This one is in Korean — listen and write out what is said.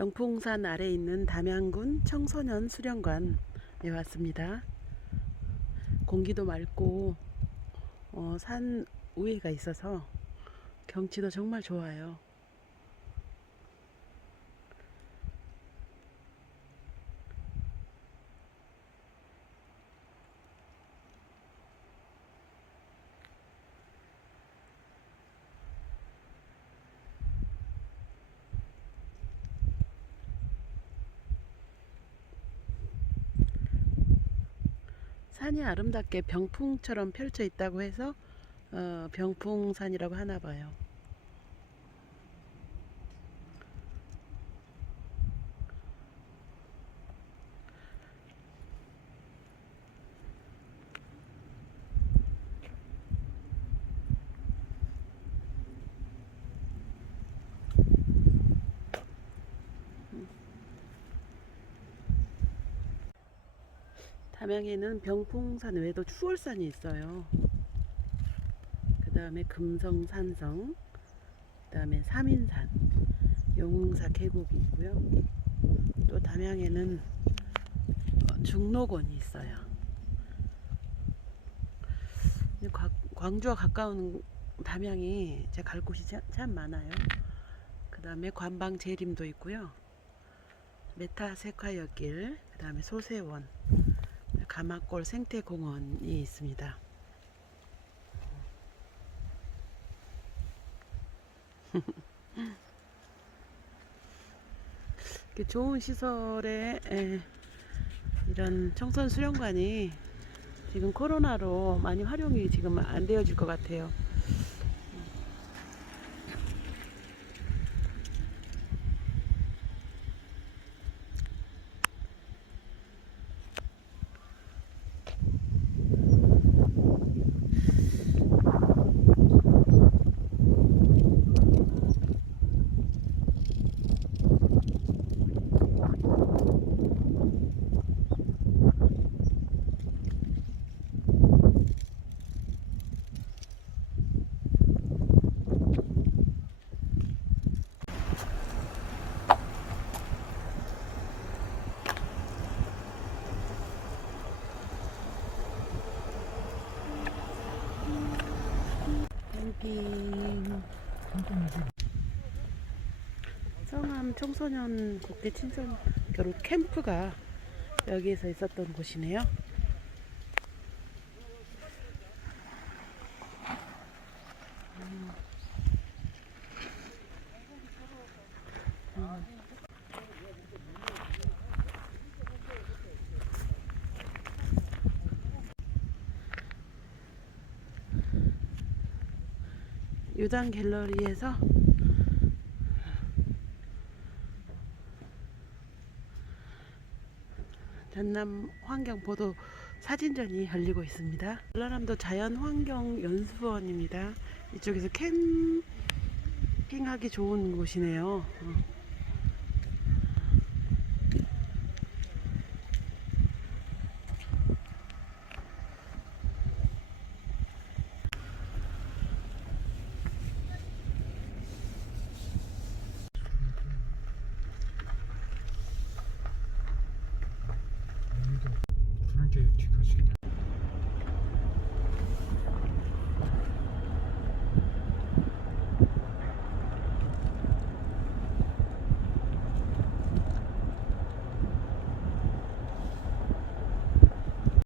병풍산 아래 있는 담양군 청소년 수련관에 왔습니다. 공기도 맑고 어, 산 우회가 있어서 경치도 정말 좋아요. 산이 아름답게 병풍처럼 펼쳐 있다고 해서 어, 병풍산이라고 하나 봐요. 담양에는 병풍산 외에도 추월산이 있어요. 그 다음에 금성산성, 그 다음에 삼인산, 용사 계곡이 있고요. 또 담양에는 어, 중록원이 있어요. 광주와 가까운 담양이 제가 갈 곳이 참, 참 많아요. 그 다음에 관방 재림도 있고요. 메타 세콰이어길, 그 다음에 소세원, 가마골 생태공원이 있습니다. 좋은 시설에 에, 이런 청소년 수련관이 지금 코로나로 많이 활용이 지금 안 되어질 것 같아요. 캠핑 성암 청소년 국대 친선 결혼 캠프가 여기에서 있었던 곳이네요. 유당 갤러리에서 전남 환경 보도 사진전이 열리고 있습니다. 전라남도 자연환경연수원입니다. 이쪽에서 캠핑하기 좋은 곳이네요. 어.